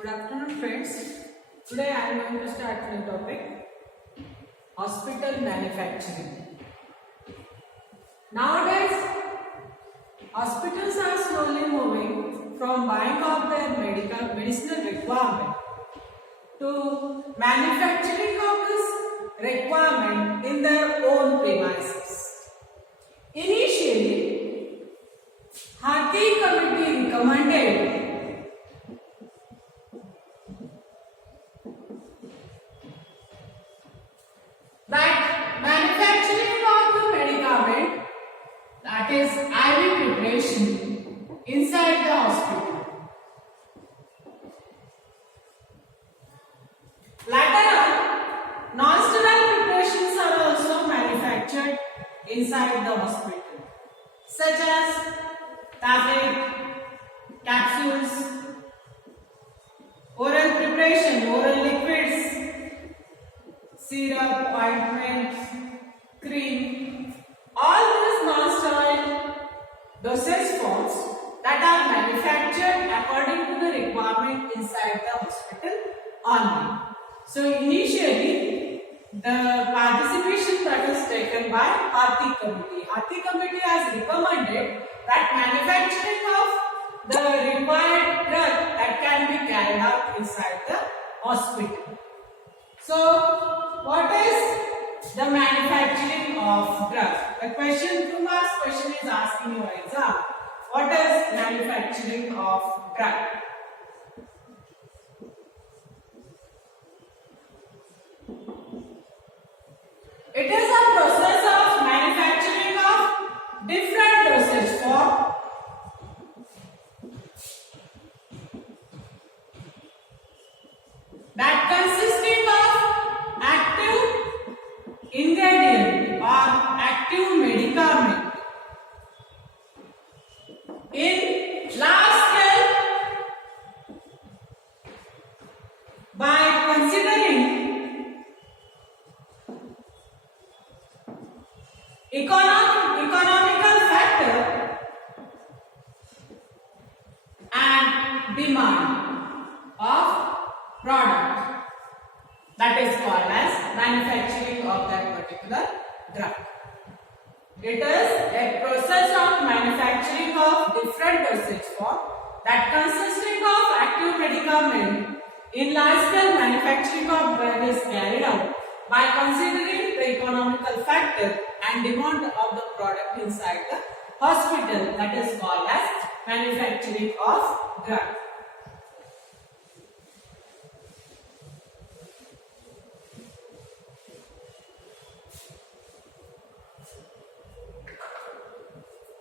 Good afternoon friends. Today I am going to start the topic hospital manufacturing. Nowadays hospitals are slowly moving from buying of their medicinal requirement to manufacturing of this requirement in their own premises. Initially, Hardy Committee recommended that manufacturing of the medicament, that is IV preparation, inside the hospital. Later on, non-sterile preparations are also manufactured inside the hospital, such as tablet, capsules, oral preparation, oral liquids, syrup, ointment, cream, all these non-sterile dosage forms that are manufactured according to the requirement inside the hospital only. So initially, the participation that is taken by Hardy Committee. Hardy Committee has recommended that manufacturing of the required drug that can be carried out inside the hospital. So, what is the manufacturing of drug? The question, 2 marks question is asking your exam. What is manufacturing of drug? It is a process of manufacturing of different dosage form that consisting of active ingredient or active medicament in large scale by considering economical factor and demand of product, that is called as manufacturing of that particular drug. It is a process of manufacturing of different dosage form that consisting of active medicament in large scale manufacturing of drug is carried out by considering the economical factor and demand of the product inside the hospital, that is called as manufacturing of drug.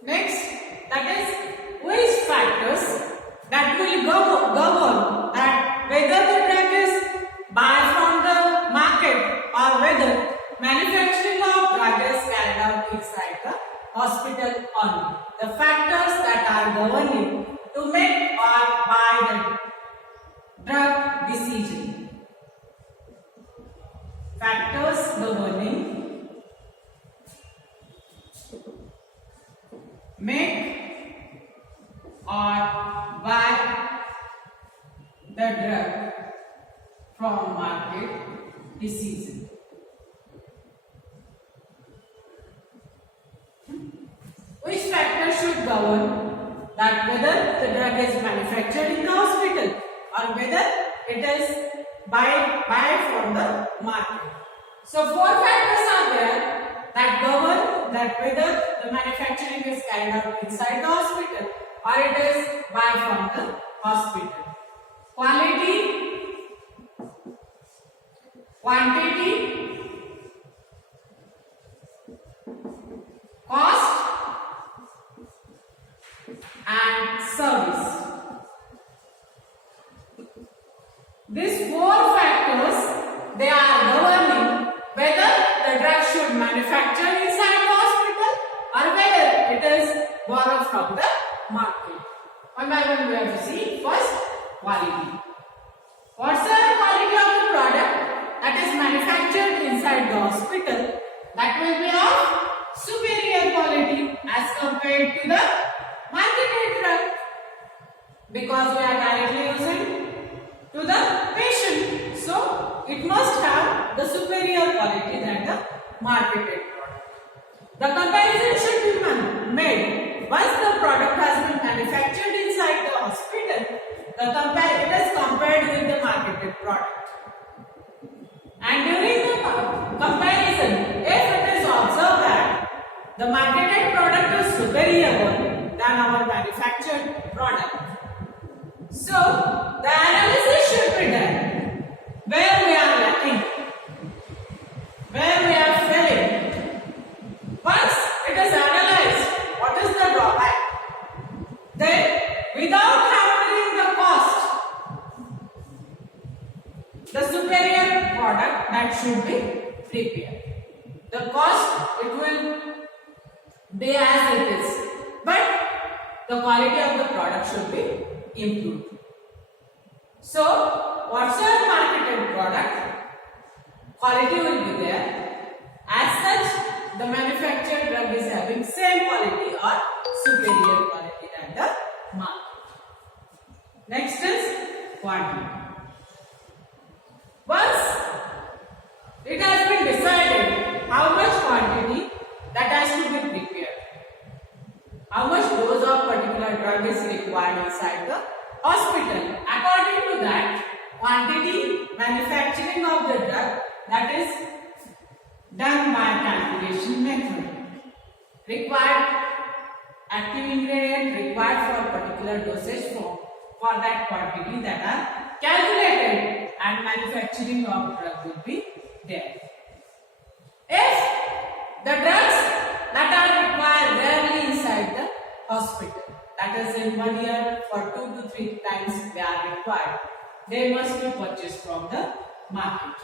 Next, that is which factors that will govern that whether the drug is buy from the market or whether manufacturing of drug is carried out inside the hospital only. The factors that are governing to make or buy the drug decision. Factors governing make or buy the drug from market decision. Which factor should govern that whether the drug is manufactured in the hospital or whether it is buy from the market? So 4 factors are there that govern that whether the manufacturing is carried out inside the hospital or it is buy from the hospital. Quality, quantity, cost and service. These 4 factors, they are governing whether the drug should manufacture inside the hospital or whether it is borrowed from the market. One by one we have to see. First, quality. What's the quality of the product that is manufactured inside the hospital? That will be of superior quality as compared to the marketed drug. because we are directly using to to the patient. So it must have the superior quality than the marketed product. The comparison should be made once the product has been manufactured inside the hospital. It is compared with the marketed product. And during the comparison, if it is observed that the marketed product is superior than our manufactured product, so the analysis should be done where we are lacking, where we are failing. Once it is analyzed, what is the drawback? Then, without hampering the cost, the superior product that should be prepared. The cost, it will be as it is, but the quality of the product should be improved. So, what's your marketed product? Quality will be there. As such, the manufactured drug is having same quality or superior quality than the market. Next is quantity. Once it has been decided how much quantity that has to be prepared, how much dose of particular drug is required inside the hospital. According to that quantity, manufacturing of the drug that is done by calculation method. Required active ingredient required for particular dosage form for that quantity that are calculated, and manufacturing of drug will be there. If the drugs that are required rarely inside the hospital, that is in 1 year for 2 to 3 times they are required, they must be purchased from the market.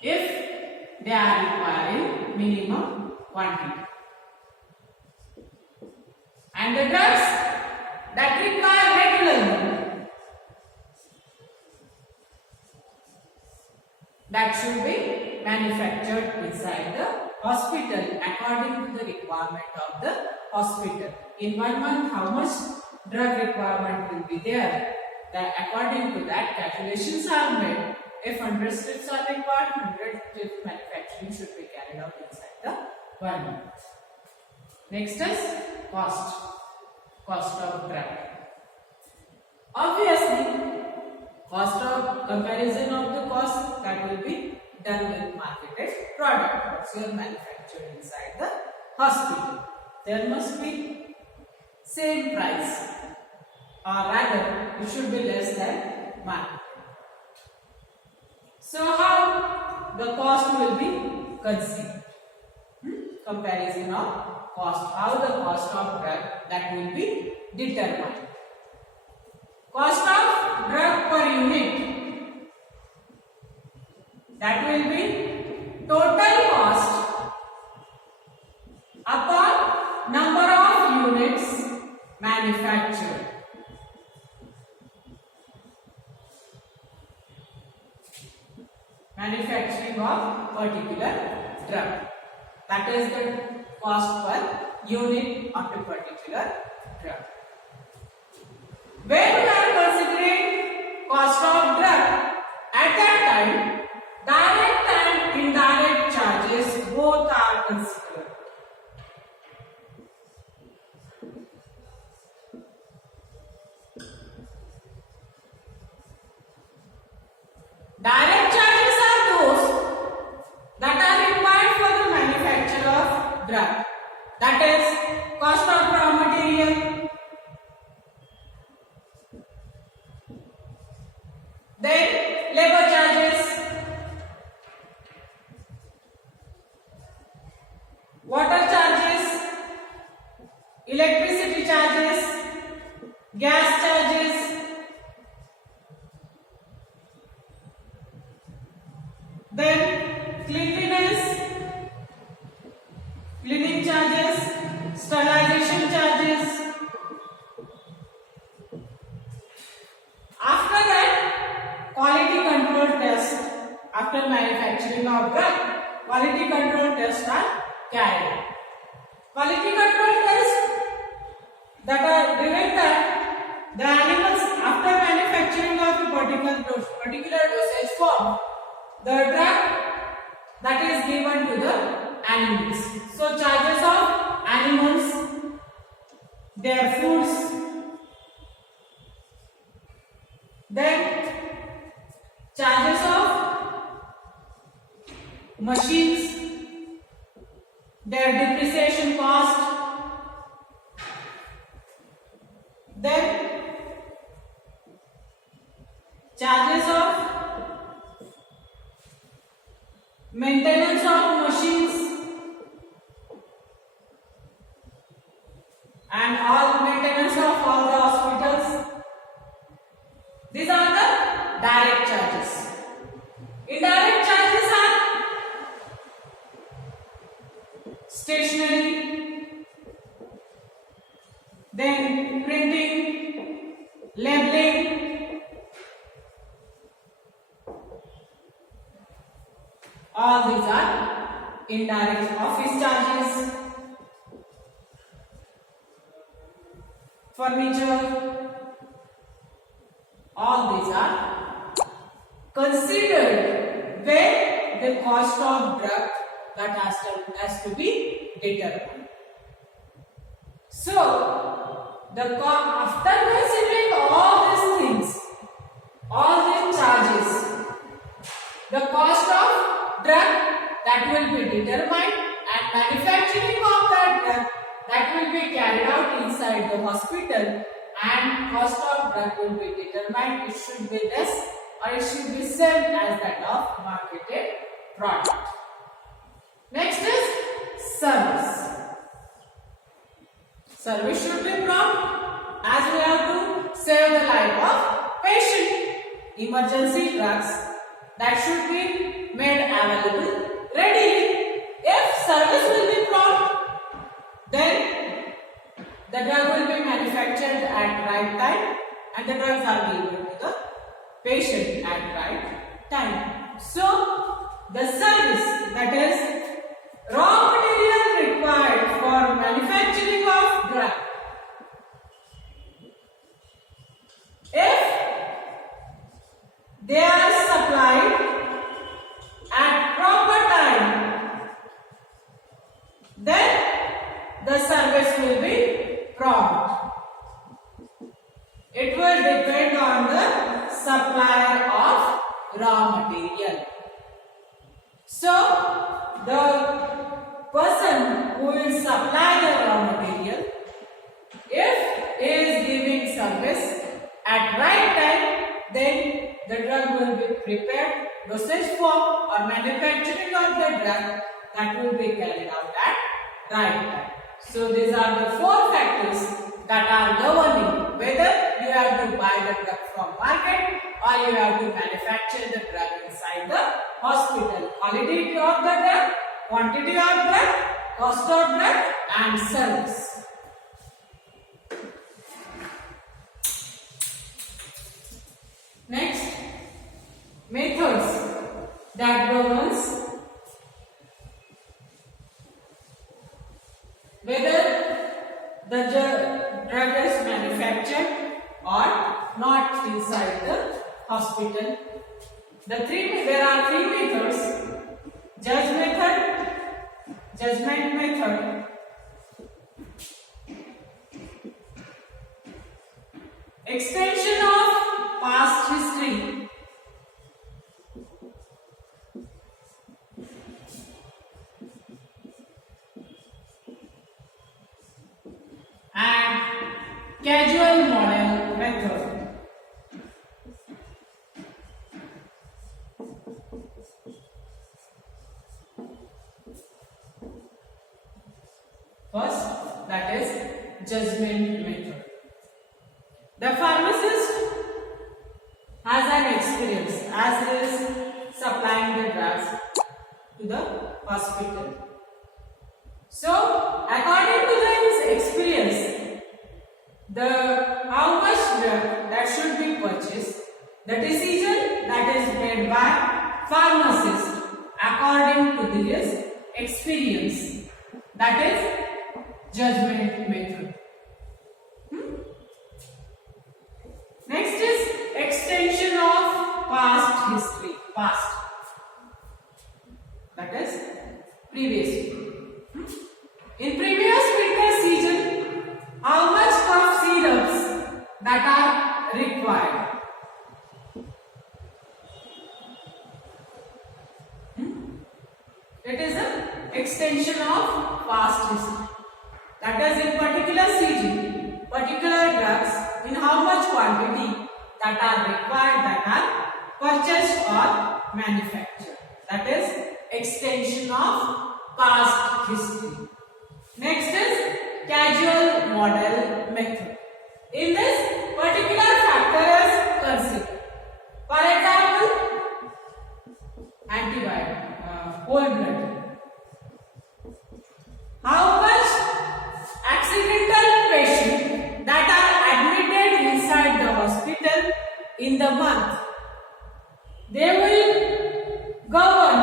If they are requiring minimum quantity, and the drugs that require regularly, that should be manufactured inside the hospital according to the requirement of the hospital. In 1 month, how much drug requirement will be there? That according to that, calculations are made. If 100 strips are required, 100 strip manufacturing should be carried out inside the 1 month. Next is cost of drug. Obviously, cost of comparison of the cost that will be done with marketed product. What's your manufactured inside the hospital? There must be same price, or rather, it should be less than market. So how the cost will be conceived? Comparison of cost. How the cost of drug that will be determined. Cost of drug per unit, that will be total cost upon number of units manufactured. Manufacturing of particular drug, that is the cost per unit of a particular drug. When we are considering cost of drug, at that time direct and indirect charges both are considered. Direct charges are those that are required for the manufacture of drug, that is cost of raw material, then labor charges, water charges, electricity charges, gas charges, then cleanliness, cleaning charges, sterilization charges. After that, quality control test. After manufacturing of drug, quality control tests are carried out. Quality control tests that are reveal that the animals, after manufacturing of a particular dosage form, the drug that is given to the animals. So charges of animals, their foods, then charges of machines, their depreciation cost, then charges of maintenance of machines and all maintenance of all the hospitals. These are the direct charges. Indirect charges are stationery, then printing, labeling, all these are indirect. Office charges, furniture, all these are considered when the cost of drug that has to be determined. So, after considering all these things, all these charges, the cost of drug that will be determined and manufacturing of that drug that will be carried out inside the hospital, and cost of drug will be determined. It should be less or it should be same as that of marketed product. Next is service. Service should be prompt, as we have to save the life of patient. Emergency drugs that should be made available readily. If service will be prompt, then the drug will be manufactured at right time and the drugs are given to the patient at right time. So, the service, that is raw material required for manufacturing of drug, if they are supplied at proper time, then the service will be prompt. It will depend on the supplier of raw material. So, the person who will supply the raw material, if he is giving service at right time, then the drug will be prepared, dosage form or manufacturing of the drug that will be carried out at right time. So these are the four factors that are governing whether you have to buy the drug from market or you have to manufacture the drug inside the hospital. Quality of the drug, quantity of drug, cost of drug and service. Next, methods that governs whether the drug is manufactured or not inside the hospital. There are three methods: judge method, judgment method, extension of past history, and casual model method. First, that is judgment method. The pharmacist has an experience as he is supplying the drugs to the hospital. So, according to his experience, how much drug that should be purchased, the decision that is made by pharmacist according to his experience, that is judgment method. of past history. That is, in particular CG, particular drugs in how much quantity that are required, that are purchased or manufactured. That is extension of past history. Next is casual model method. In this, particular factor is considered. For example, antibiotic, whole blood. How much accidental patients that are admitted inside the hospital in the month, they will govern,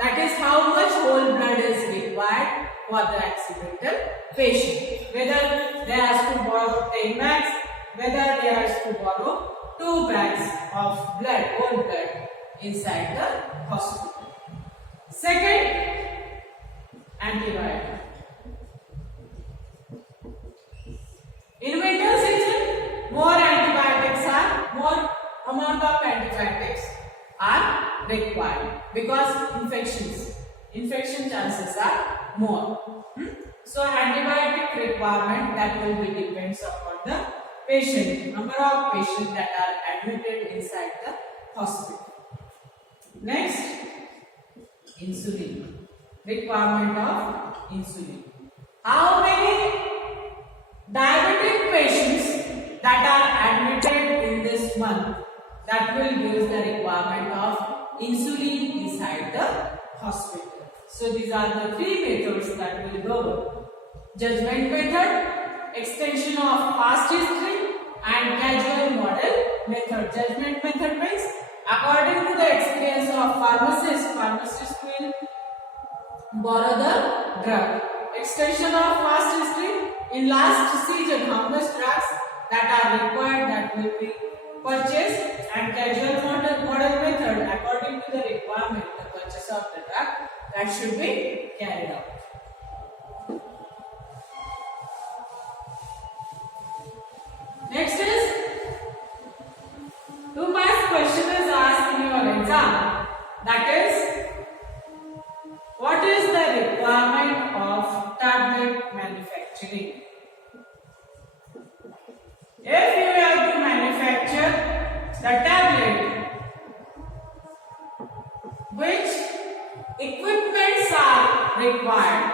that is how much whole blood is required for the accidental patient. Whether they has to borrow 10 bags, whether they has to borrow 2 bags of blood, whole blood inside the hospital. Second, antibiotic. In winter season, more amount of antibiotics are required because infection chances are more. So antibiotic requirement, that will be depends upon the patient, number of patients that are admitted inside the hospital. Next, insulin. Requirement of insulin. How many diabetic patients that are admitted in this month, that will give the requirement of insulin inside the hospital. So these are the 3 methods that will go: judgment method, extension of past history, and casual model method. Judgment method means according to the experience of pharmacist will borrow the drug. Extension of past history, in last season how much drugs that are required, that will be purchased. And casual model method, according to the requirement, the purchase of the drug that should be carried out. Next is 2 marks question is asked in your exam. That is, what is the requirement of tablet manufacturing? If you have to manufacture the tablet, which equipments are required?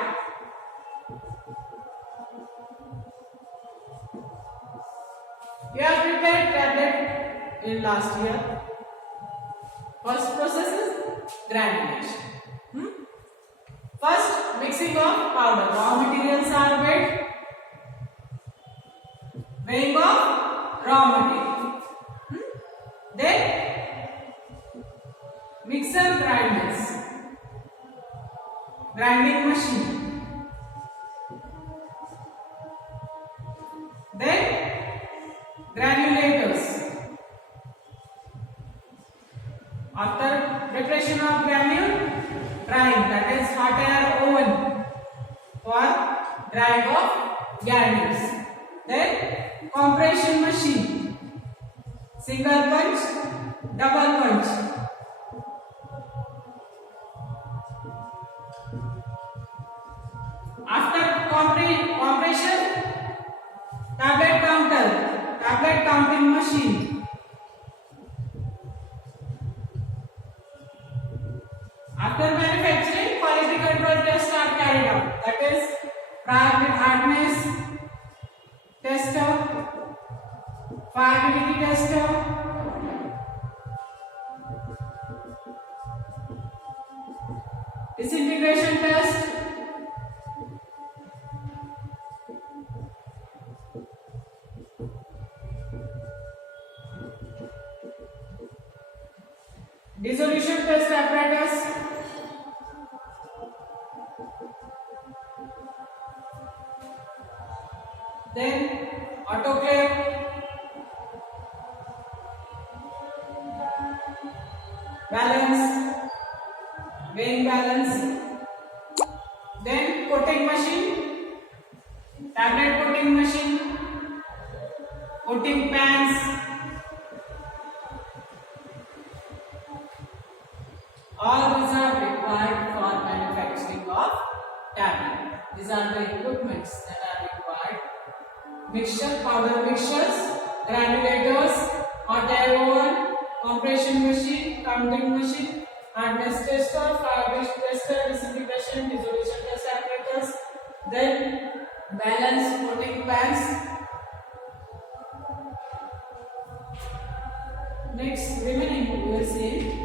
You have prepared tablet in last year. First process is granulation. First, mixing of powder. Raw materials are made. Weighing of raw material. Then, mixer grinders. Grinding machine. Then, granulators. After preparation of granule, drying, that is hot air oven for drying of granules. Then compression machine, single punch, double punch. After compression, tablet counting machine. After manufacturing, quality control tests are carried out. That is, prior hardness tester, fireability tester, disintegration test, dissolution test apparatus, then autoclave, balance, weighing balance, then coating machine, tablet coating machine, coating pans. All these are required for manufacturing of tablet. These are the equipments that are required. Mixture, powder mixtures, granulators, hot air oven, compression machine, counting machine, hardness tester, fire tester, disintegration, dissolution test apparatus, then balance coating pans. Next, remaining we will see